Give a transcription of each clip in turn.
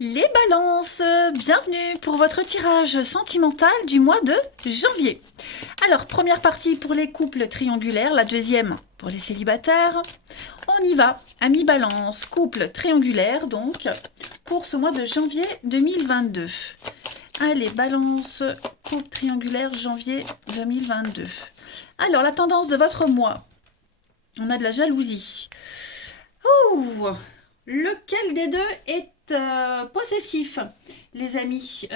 Les balances, bienvenue pour votre tirage sentimental du mois de janvier. Alors, première partie pour les couples triangulaires, la deuxième pour les célibataires. On y va, amis balance, couple triangulaire donc, pour ce mois de janvier 2022. Allez, balance, couple triangulaire, janvier 2022. Alors, la tendance de votre mois, on a de la jalousie. Ouh, lequel des deux est possessif, les amis?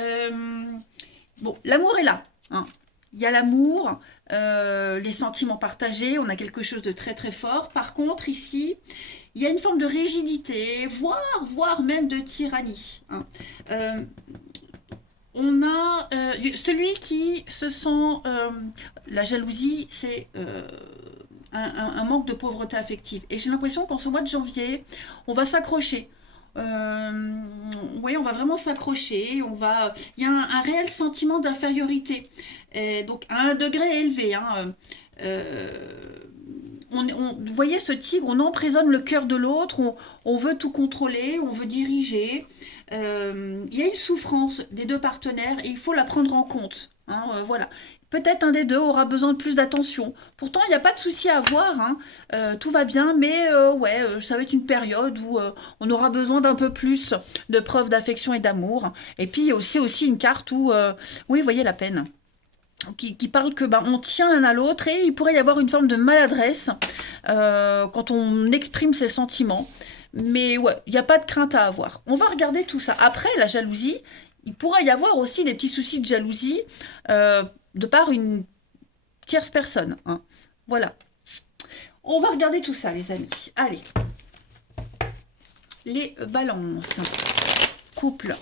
Bon, l'amour est là, hein. Il y a l'amour, les sentiments partagés, on a quelque chose de très très fort. Par contre, ici, il y a une forme de rigidité, voire même de tyrannie, hein. On a celui qui se sent... la jalousie, c'est un manque de pauvreté affective. Et j'ai l'impression qu'en ce mois de janvier, on va s'accrocher. Oui, on va vraiment s'accrocher. Il y a un réel sentiment d'infériorité. Et donc, à un degré élevé, hein. Vous voyez ce tigre, on emprisonne le cœur de l'autre, on veut tout contrôler, on veut diriger. Il y a une souffrance des deux partenaires et il faut la prendre en compte, hein, voilà. Peut-être un des deux aura besoin de plus d'attention. Pourtant, il n'y a pas de souci à avoir, hein. Tout va bien, mais ouais, ça va être une période où on aura besoin d'un peu plus de preuves d'affection et d'amour. Et puis, c'est aussi une carte où, oui, vous voyez la peine. Qui parle que on tient l'un à l'autre et il pourrait y avoir une forme de maladresse quand on exprime ses sentiments. Mais ouais, il n'y a pas de crainte à avoir. On va regarder tout ça. Après, la jalousie, il pourrait y avoir aussi des petits soucis de jalousie de par une tierce personne, hein. Voilà. On va regarder tout ça, les amis. Allez. Les balances. Couple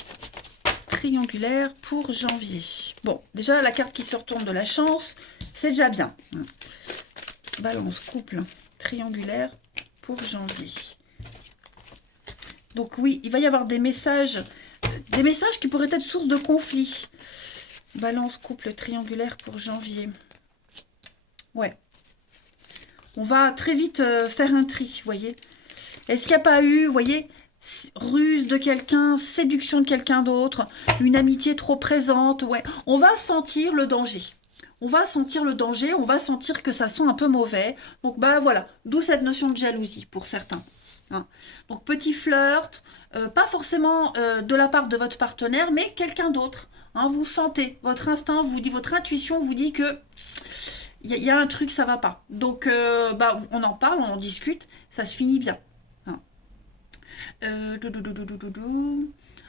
triangulaire pour janvier. Bon, déjà, la carte qui se retourne de la chance, c'est déjà bien. Balance, couple triangulaire pour janvier. Donc oui, il va y avoir des messages qui pourraient être source de conflit. Balance, couple triangulaire pour janvier. Ouais. On va très vite faire un tri, vous voyez. Est-ce qu'il n'y a pas eu, vous voyez, ruse de quelqu'un, séduction de quelqu'un d'autre, une amitié trop présente, ouais. On va sentir le danger. On va sentir le danger, on va sentir que ça sent un peu mauvais. Donc voilà, d'où cette notion de jalousie pour certains, hein. Donc petit flirt, pas forcément de la part de votre partenaire, mais quelqu'un d'autre, hein. Vous sentez, votre instinct vous dit, votre intuition vous dit que il y a un truc, ça va pas. Donc on en parle, on en discute, ça se finit bien, hein.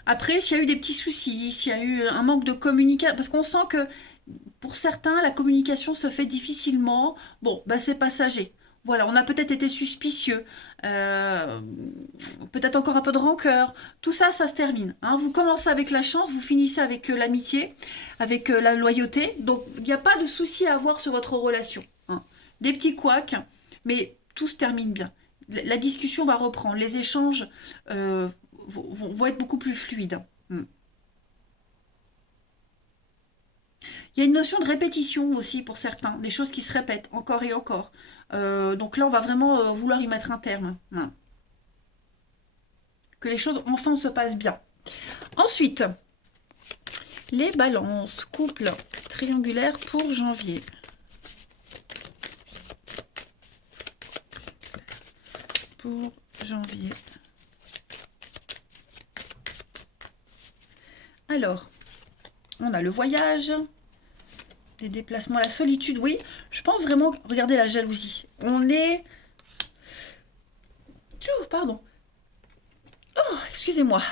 Après, s'il y a eu des petits soucis, s'il y a eu un manque de communication, parce qu'on sent que pour certains, la communication se fait difficilement, bon, c'est passager. Voilà, on a peut-être été suspicieux, peut-être encore un peu de rancœur. Tout ça, ça se termine, hein. Vous commencez avec la chance, vous finissez avec l'amitié, avec la loyauté. Donc, il n'y a pas de souci à avoir sur votre relation, hein. Des petits couacs, mais tout se termine bien. La discussion va reprendre, les échanges vont être beaucoup plus fluides. Hmm. Il y a une notion de répétition aussi pour certains, des choses qui se répètent encore et encore. Donc là, on va vraiment vouloir y mettre un terme, hein. Que les choses enfin se passent bien. Ensuite, les balances, couple triangulaire pour janvier. Pour janvier. Alors, on a le voyage, les déplacements, la solitude, oui. Je pense vraiment, regardez la jalousie. On est... Pardon. Oh, excusez-moi.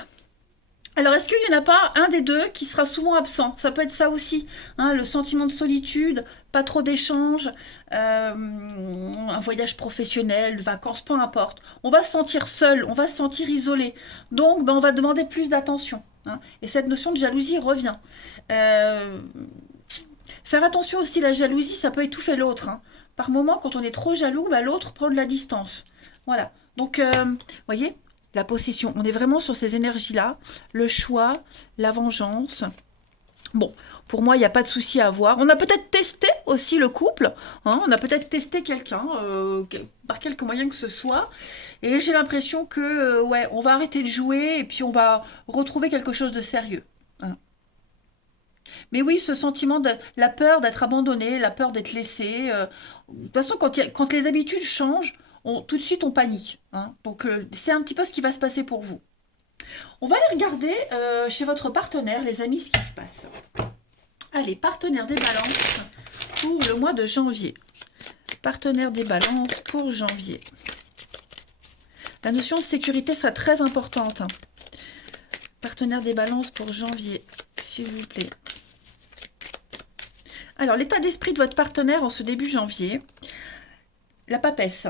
Alors, est-ce qu'il n'y en a pas un des deux qui sera souvent absent? Ça peut être ça aussi, hein, le sentiment de solitude, pas trop d'échanges, un voyage professionnel, vacances, peu importe. On va se sentir seul, on va se sentir isolé. Donc, on va demander plus d'attention, hein. Et cette notion de jalousie revient. Faire attention aussi, la jalousie, ça peut étouffer l'autre, hein. Par moment, quand on est trop jaloux, l'autre prend de la distance. Voilà. Donc, voyez, la possession. On est vraiment sur ces énergies-là. Le choix, la vengeance. Bon, pour moi, il n'y a pas de souci à avoir. On a peut-être testé aussi le couple, hein, on a peut-être testé quelqu'un, par quelque moyen que ce soit, et j'ai l'impression que, ouais, on va arrêter de jouer et puis on va retrouver quelque chose de sérieux, hein. Mais oui, ce sentiment de la peur d'être abandonné, la peur d'être laissé. De toute façon, quand les habitudes changent, tout de suite on panique, hein. Donc c'est un petit peu ce qui va se passer pour vous. On va aller regarder chez votre partenaire, les amis, ce qui se passe. Allez, partenaire des balances pour le mois de janvier. Partenaire des balances pour janvier. La notion de sécurité sera très importante, hein. Partenaire des balances pour janvier, s'il vous plaît. Alors, l'état d'esprit de votre partenaire en ce début janvier. La papesse.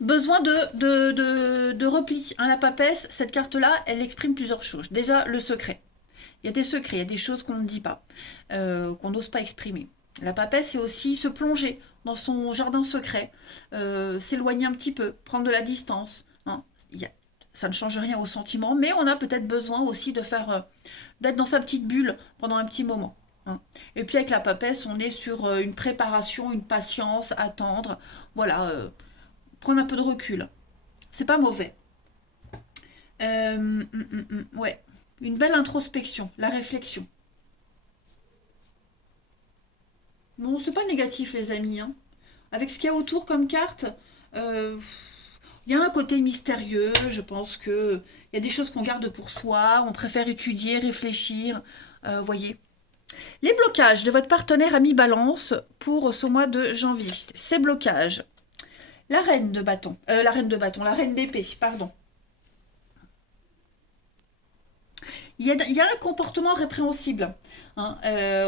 Besoin de repli, hein, la papesse, cette carte-là, elle exprime plusieurs choses. Déjà, le secret. Il y a des secrets, il y a des choses qu'on ne dit pas, qu'on n'ose pas exprimer. La papesse, c'est aussi se plonger dans son jardin secret, s'éloigner un petit peu, prendre de la distance, hein. Ça ne change rien au sentiment, mais on a peut-être besoin aussi de faire, d'être dans sa petite bulle pendant un petit moment, hein. Et puis avec la papesse, on est sur une préparation, une patience, attendre, voilà, prendre un peu de recul. C'est pas mauvais. Ouais, une belle introspection, la réflexion. Non, c'est pas négatif, les amis, hein. Avec ce qu'il y a autour comme carte, euh, il y a un côté mystérieux. Je pense que il y a des choses qu'on garde pour soi. On préfère étudier, réfléchir. Voyez. Les blocages de votre partenaire ami Balance pour ce mois de janvier. Ces blocages. La reine de bâton. La reine d'épée, pardon. Il y a un comportement répréhensible, hein.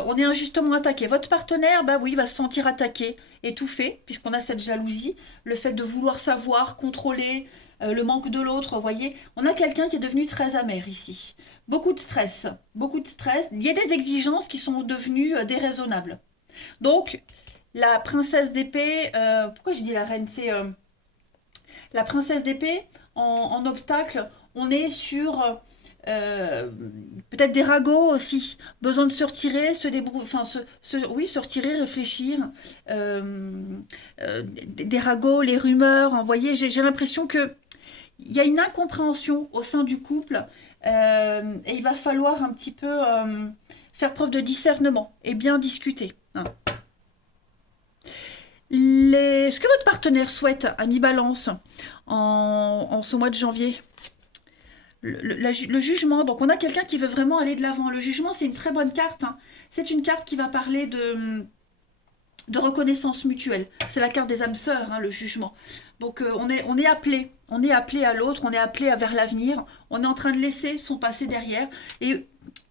On est injustement attaqué. Votre partenaire, bah oui, va se sentir attaqué, étouffé, puisqu'on a cette jalousie, le fait de vouloir savoir, contrôler, le manque de l'autre, vous voyez. On a quelqu'un qui est devenu très amer ici. Beaucoup de stress, beaucoup de stress. Il y a des exigences qui sont devenues déraisonnables. Donc, la princesse d'épée, pourquoi j'ai dit la reine, c'est la princesse d'épée en obstacle, on est sur peut-être des ragots aussi, besoin de se retirer, se débrouiller, enfin oui, se retirer, réfléchir, des ragots, les rumeurs, hein, vous voyez, j'ai l'impression que il y a une incompréhension au sein du couple, et il va falloir un petit peu faire preuve de discernement et bien discuter, hein. Ce que votre partenaire souhaite, ami Balance, en ce mois de janvier, le jugement. Donc on a quelqu'un qui veut vraiment aller de l'avant. Le jugement, c'est une très bonne carte, hein. C'est une carte qui va parler de reconnaissance mutuelle. C'est la carte des âmes sœurs, hein, le jugement. Donc on est appelé à l'autre, on est appelé vers l'avenir, on est en train de laisser son passé derrière et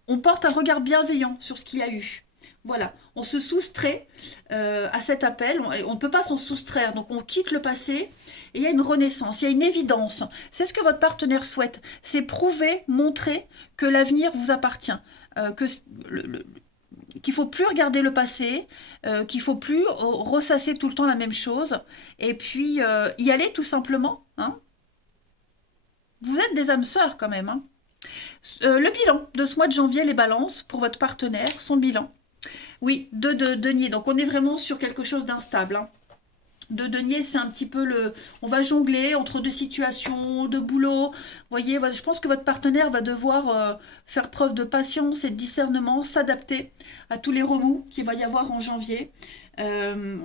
on porte un regard bienveillant sur ce qu'il y a eu. Voilà, on se soustrait à cet appel, on ne peut pas s'en soustraire, donc on quitte le passé et il y a une renaissance, il y a une évidence. C'est ce que votre partenaire souhaite, c'est prouver, montrer que l'avenir vous appartient, que qu'il faut plus regarder le passé, qu'il faut plus ressasser tout le temps la même chose, et puis y aller tout simplement, hein. Vous êtes des âmes sœurs quand même, hein. Le bilan de ce mois de janvier, les balances, pour votre partenaire, son bilan. Oui, de denier. Donc on est vraiment sur quelque chose d'instable, hein. De denier, c'est un petit peu le... On va jongler entre deux situations, de boulot. Vous voyez, je pense que votre partenaire va devoir faire preuve de patience et de discernement, s'adapter à tous les remous qu'il va y avoir en janvier. Euh,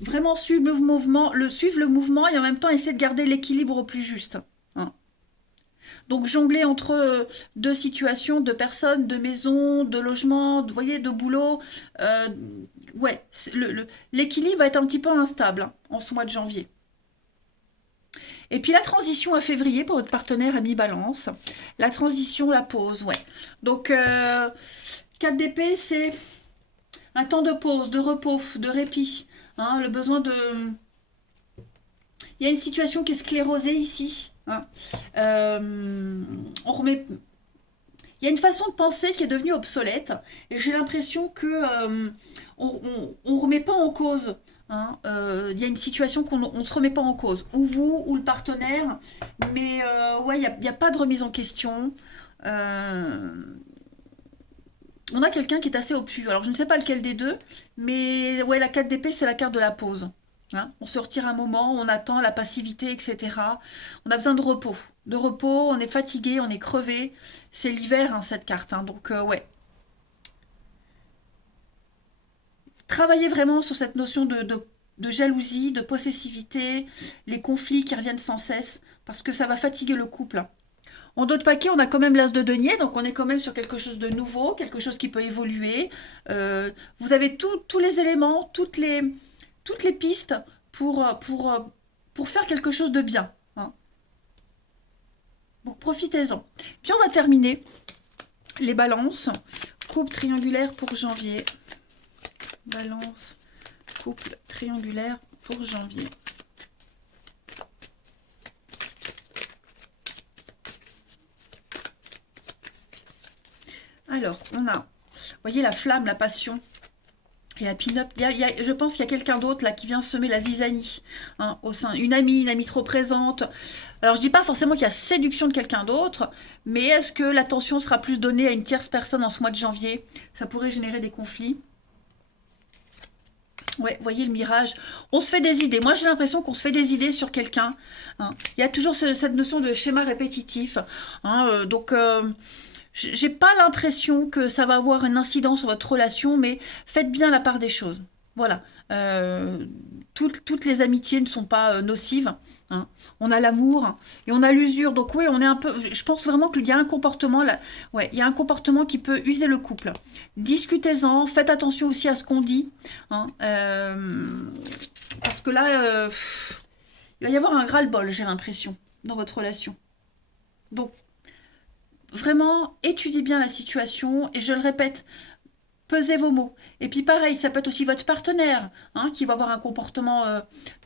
Vraiment suivre suivre le mouvement et en même temps essayer de garder l'équilibre au plus juste, hein. Donc jongler entre deux situations, deux personnes, deux maisons, deux logements, vous voyez, deux boulots. euh, ouais, l'équilibre va être un petit peu instable, hein, en ce mois de janvier. Et puis la transition à février pour votre partenaire ami Balance. La transition, la pause, ouais. Donc 4 d'épée, c'est un temps de pause, de repos, de répit, hein, le besoin de... Il y a une situation qui est sclérosée ici, hein. On remet... Il y a une façon de penser qui est devenue obsolète et j'ai l'impression que on remet pas en cause, hein. Il y a une situation qu'on on se remet pas en cause, ou vous ou le partenaire, mais ouais, il y a pas de remise en question. Euh, on a quelqu'un qui est assez obtus. Alors, je ne sais pas lequel des deux, mais ouais, la 4 d'épée, c'est la carte de la pause. Hein. On se retire un moment, on attend la passivité, etc. On a besoin de repos. De repos, on est fatigué, on est crevé. C'est l'hiver, hein, cette carte. Hein. Donc, ouais. Travaillez vraiment sur cette notion de jalousie, de possessivité, les conflits qui reviennent sans cesse, parce que ça va fatiguer le couple. En dos de paquet, on a quand même l'as de denier, donc on est quand même sur quelque chose de nouveau, quelque chose qui peut évoluer. Vous avez tous les éléments, toutes les pistes pour faire quelque chose de bien. Hein. Donc profitez-en. Puis on va terminer les balances. Couple triangulaire pour janvier. Balance, couple triangulaire pour janvier. Alors, on a, vous voyez, la flamme, la passion et la pin-up. Je pense qu'il y a quelqu'un d'autre là qui vient semer la zizanie hein, au sein. Une amie trop présente. Alors, je dis pas forcément qu'il y a séduction de quelqu'un d'autre, mais est-ce que l'attention sera plus donnée à une tierce personne en ce mois de janvier? Ça pourrait générer des conflits. Ouais, voyez le mirage. On se fait des idées. Moi, j'ai l'impression qu'on se fait des idées sur quelqu'un. Hein. Il y a toujours cette notion de schéma répétitif. Hein, donc, j'ai pas l'impression que ça va avoir une incidence sur votre relation, mais faites bien la part des choses. Voilà. Toutes les amitiés ne sont pas nocives. Hein. On a l'amour et on a l'usure. Donc oui, on est un peu. Je pense vraiment qu'il y a un comportement là. Ouais, il y a un comportement qui peut user le couple. Discutez-en. Faites attention aussi à ce qu'on dit. Hein. Parce que là, il va y avoir un ras-le-bol, j'ai l'impression, dans votre relation. Donc vraiment, étudiez bien la situation et je le répète, pesez vos mots. Et puis pareil, ça peut être aussi votre partenaire hein, qui va avoir un comportement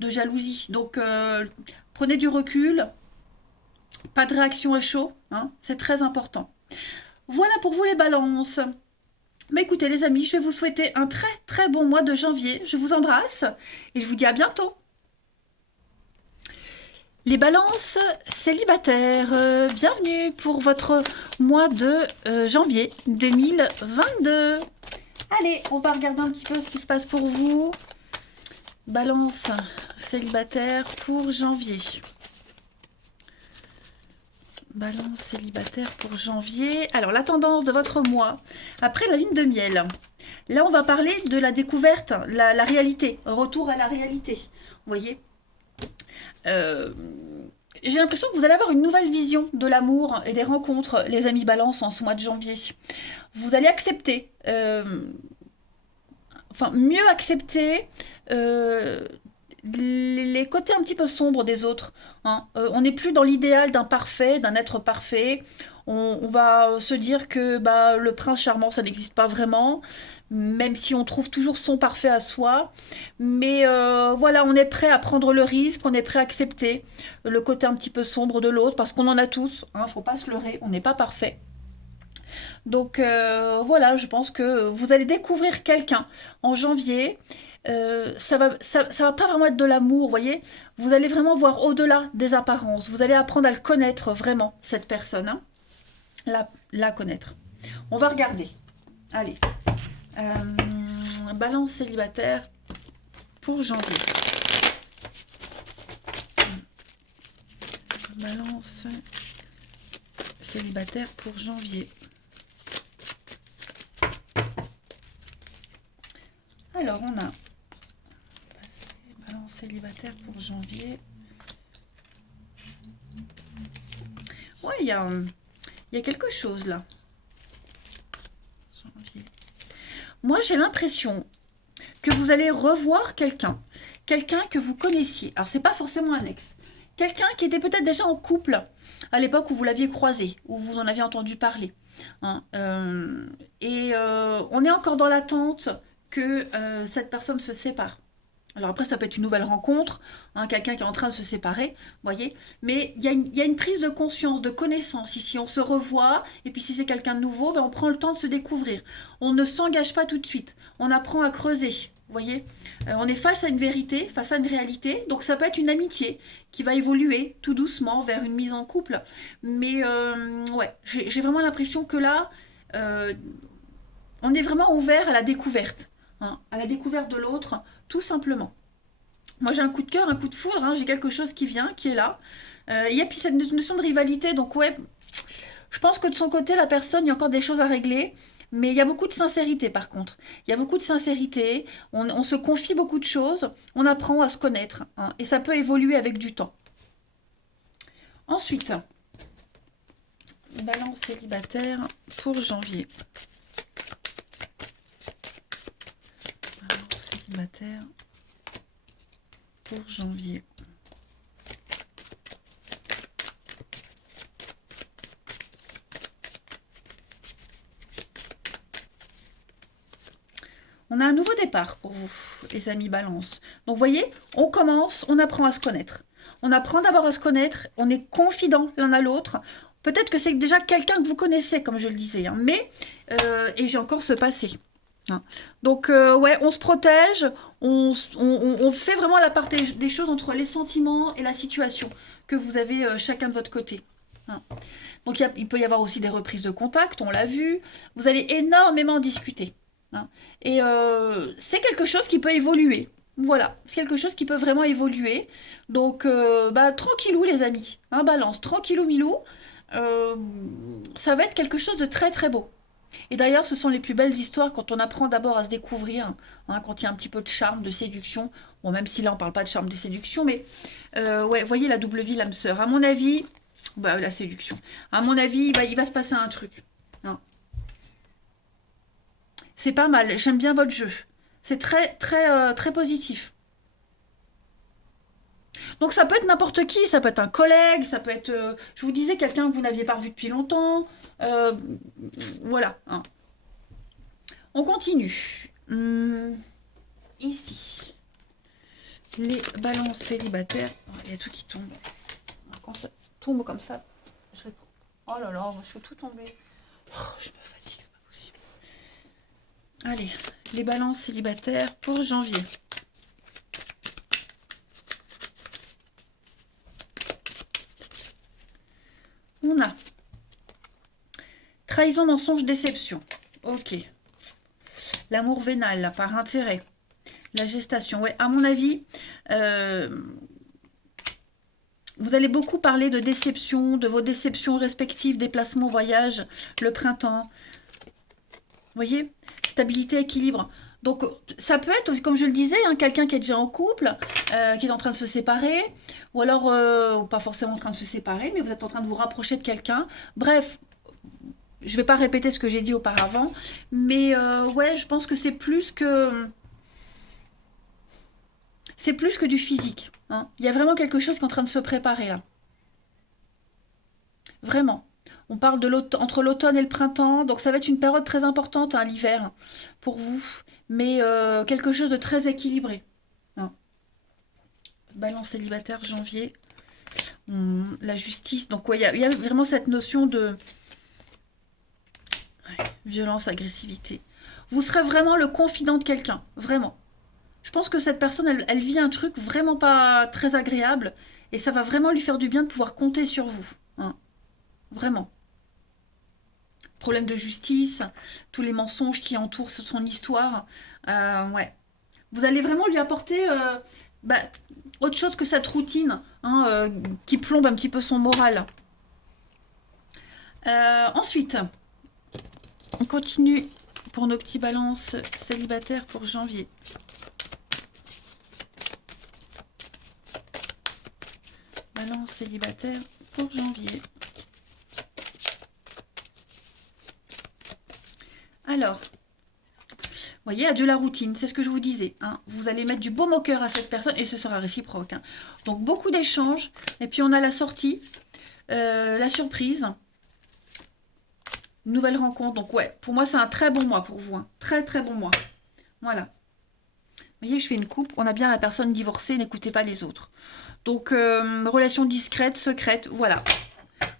de jalousie. Donc prenez du recul, pas de réaction à chaud, hein, c'est très important. Voilà pour vous les balances. Mais écoutez les amis, je vais vous souhaiter un très très bon mois de janvier. Je vous embrasse et je vous dis à bientôt. Les balances célibataires, bienvenue pour votre mois de janvier 2022. Allez, on va regarder un petit peu ce qui se passe pour vous. Balance célibataire pour janvier. Balance célibataire pour janvier. Alors, la tendance de votre mois, après la lune de miel. Là, on va parler de la découverte, la réalité, retour à la réalité. Vous voyez j'ai l'impression que vous allez avoir une nouvelle vision de l'amour et des rencontres, les amis balance, en ce mois de janvier. Vous allez accepter, enfin mieux accepter les côtés un petit peu sombres des autres. Hein. On n'est plus dans l'idéal d'un parfait, d'un être parfait. On va se dire que bah, le prince charmant, ça n'existe pas vraiment, même si on trouve toujours son parfait à soi. Mais voilà, on est prêt à prendre le risque, on est prêt à accepter le côté un petit peu sombre de l'autre, parce qu'on en a tous, hein, faut pas se leurrer, on n'est pas parfait. Donc voilà, je pense que vous allez découvrir quelqu'un en janvier. Ça va pas vraiment être de l'amour, vous voyez. Vous allez vraiment voir au-delà des apparences. Vous allez apprendre à le connaître vraiment, cette personne. Hein. La connaître. On va regarder. Allez. Balance célibataire pour janvier. Balance célibataire pour janvier. Alors, on a balance célibataire pour janvier. Ouais, il y a quelque chose là. Janvier. Moi, j'ai l'impression que vous allez revoir quelqu'un que vous connaissiez. Alors, c'est pas forcément un ex. Quelqu'un qui était peut-être déjà en couple à l'époque où vous l'aviez croisé, où vous en aviez entendu parler. Hein, on est encore dans l'attente que cette personne se sépare. Alors après, ça peut être une nouvelle rencontre, hein, quelqu'un qui est en train de se séparer, vous voyez. Mais il y a une prise de conscience, de connaissance ici. On se revoit, et puis si c'est quelqu'un de nouveau, ben, on prend le temps de se découvrir. On ne s'engage pas tout de suite. On apprend à creuser, vous voyez. On est face à une vérité, face à une réalité. Donc ça peut être une amitié qui va évoluer tout doucement vers une mise en couple. Mais ouais, j'ai vraiment l'impression que là... on est vraiment ouvert à la découverte, hein, à la découverte de l'autre, tout simplement. Moi, j'ai un coup de cœur, un coup de foudre, hein, j'ai quelque chose qui vient, qui est là. Il y a puis cette notion de rivalité, donc ouais, je pense que de son côté, la personne, il y a encore des choses à régler. Mais il y a beaucoup de sincérité par contre. Il y a beaucoup de sincérité, on se confie beaucoup de choses, on apprend à se connaître, hein, et ça peut évoluer avec du temps. Ensuite, balance célibataire pour janvier. Balance célibataire pour janvier. On a un nouveau départ pour vous, les amis Balance. Donc, vous voyez, on commence, on apprend à se connaître. On apprend d'abord à se connaître, on est confident l'un à l'autre. Peut-être que c'est déjà quelqu'un que vous connaissez, comme je le disais, hein, mais, et j'ai encore ce passé. Hein. Donc, ouais, on se protège, on fait vraiment la part des choses entre les sentiments et la situation que vous avez chacun de votre côté. Hein. Donc, il peut y avoir aussi des reprises de contact, on l'a vu. Vous allez énormément discuter. Hein. Et c'est quelque chose qui peut évoluer. Voilà, c'est quelque chose qui peut vraiment évoluer. Donc, bah, tranquillou les amis, hein, balance, tranquillou milou. Euh, Ça va être quelque chose de très très beau. Et d'ailleurs, ce sont les plus belles histoires quand on apprend d'abord à se découvrir, hein, quand il y a un petit peu de charme, de séduction. Bon, même si là, on parle pas de charme, de séduction, mais ouais, voyez la double vie, l'âme sœur. À mon avis, bah, la séduction. À mon avis, il va se passer un truc. Hein. C'est pas mal, j'aime bien votre jeu. C'est très, très, très positif. Donc ça peut être n'importe qui, ça peut être un collègue, ça peut être, je vous disais, quelqu'un que vous n'aviez pas revu depuis longtemps. Euh, voilà. Hein. On continue. Ici, les balances célibataires. Oh, il y a tout qui tombe. Quand ça tombe comme ça, je réponds. Oh là là, je fais tout tomber. Oh, je me fatigue, c'est pas possible. Allez, les balances célibataires pour janvier. On a trahison, mensonge, déception. Ok. L'amour vénal, par intérêt. La gestation. Ouais, à mon avis, vous allez beaucoup parler de déception, de vos déceptions respectives, déplacements, voyages, le printemps. Vous voyez? Stabilité, équilibre. Donc, ça peut être, comme je le disais, hein, quelqu'un qui est déjà en couple, qui est en train de se séparer, ou alors, pas forcément en train de se séparer, mais vous êtes en train de vous rapprocher de quelqu'un. Bref, je ne vais pas répéter ce que j'ai dit auparavant, mais ouais, je pense que c'est plus que du physique. Hein. Il y a vraiment quelque chose qui est en train de se préparer là. Vraiment. On parle de entre l'automne et le printemps, donc ça va être une période très importante, hein, l'hiver, pour vous, mais quelque chose de très équilibré. Hein. Balance célibataire, janvier. La justice, donc ouais, il y a vraiment cette notion de violence, agressivité. Vous serez vraiment le confident de quelqu'un, vraiment. Je pense que cette personne, elle vit un truc vraiment pas très agréable, et ça va vraiment lui faire du bien de pouvoir compter sur vous. Hein. Vraiment. Problème de justice, tous les mensonges qui entourent son histoire. Ouais. Vous allez vraiment lui apporter bah, autre chose que cette routine, hein, qui plombe un petit peu son moral. Ensuite, on continue pour nos petits balances célibataires pour janvier. Balance célibataire pour janvier. Alors, vous voyez, adieu la routine, c'est ce que je vous disais. Hein. Vous allez mettre du baume au cœur à cette personne et ce sera réciproque. Hein. Donc, beaucoup d'échanges. Et puis, on a la sortie, la surprise, nouvelle rencontre. Donc, ouais, pour moi, c'est un très bon mois pour vous. Hein. Très, très bon mois. Voilà. Vous voyez, je fais une coupe. On a bien la personne divorcée, n'écoutez pas les autres. Donc, relation discrète, secrète, voilà.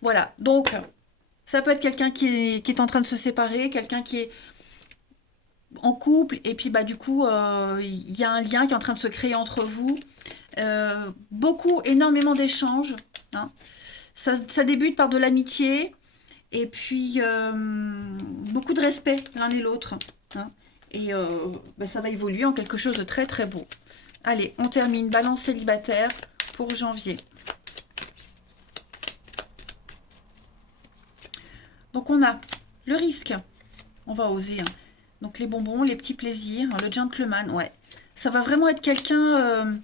Voilà. Donc, ça peut être quelqu'un qui est en train de se séparer, quelqu'un qui est en couple, et puis bah du coup, il y a un lien qui est en train de se créer entre vous. Énormément d'échanges. Hein. Ça débute par de l'amitié, et puis beaucoup de respect l'un et l'autre. hein. Et ça va évoluer en quelque chose de très très beau. Allez, on termine. Balance célibataire pour janvier. Donc on a le risque. On va oser. Hein. Donc les bonbons, les petits plaisirs, le gentleman, ouais. Ça va vraiment être quelqu'un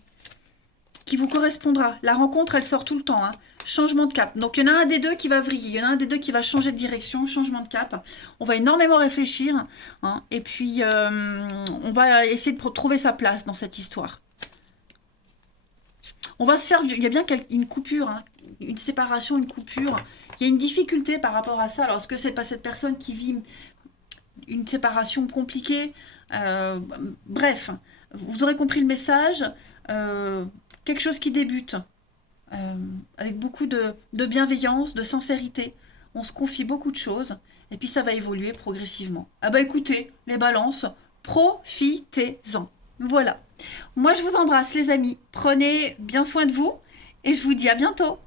qui vous correspondra. La rencontre, elle sort tout le temps. Hein. Changement de cap. Donc, il y en a un des deux qui va vriller. Il y en a un des deux qui va changer de direction. Changement de cap. On va énormément réfléchir. Hein, et puis, on va essayer de trouver sa place dans cette histoire. On va se faire... Il y a bien une coupure. Hein, une séparation, une coupure. Il y a une difficulté par rapport à ça. Alors, est-ce que c'est pas cette personne qui vit une séparation compliquée bref, vous aurez compris le message. Quelque chose qui débute avec beaucoup de bienveillance, de sincérité. On se confie beaucoup de choses et puis ça va évoluer progressivement. Ah bah écoutez, les balances, profitez-en. Voilà. Moi je vous embrasse les amis, prenez bien soin de vous et je vous dis à bientôt.